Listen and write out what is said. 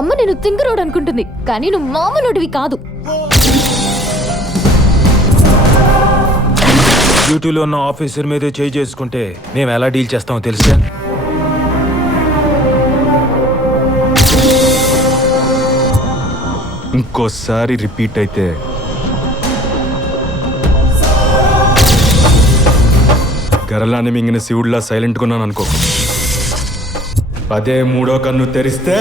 అమ్మ నేను తింగరోడు అనుకుంటుంది, కానీ నువ్వు మామూలుడివి కాదు. డ్యూటీలో ఉన్న ఆఫీసర్ మీదే చేయి చేసుకుంటే మేము ఎలా డీల్ చేస్తామో తెలుసా? ఇంకోసారి రిపీట్ అయితే గరలాన్ని మింగిన శివుడిలా సైలెంట్గా ఉన్నాను అనుకో. అదే మూడో కన్ను తెరిస్తే